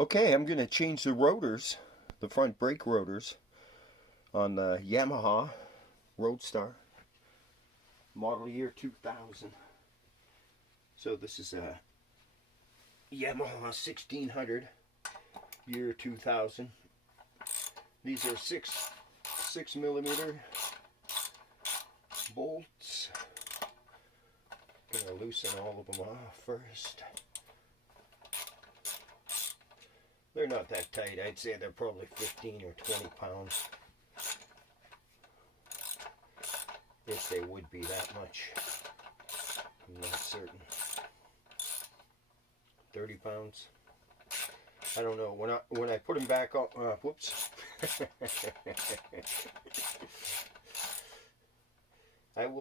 Okay, I'm going to change the rotors, the front brake rotors, on the Yamaha Roadstar, model year 2000. So this is a Yamaha 1600, year 2000. These are 6mm bolts. Gonna loosen all of them off first. They're not that tight. I'd say they're probably 15 or 20 pounds. If they would be that much. I'm not certain. 30 pounds. I don't know. When I put them back on, whoops.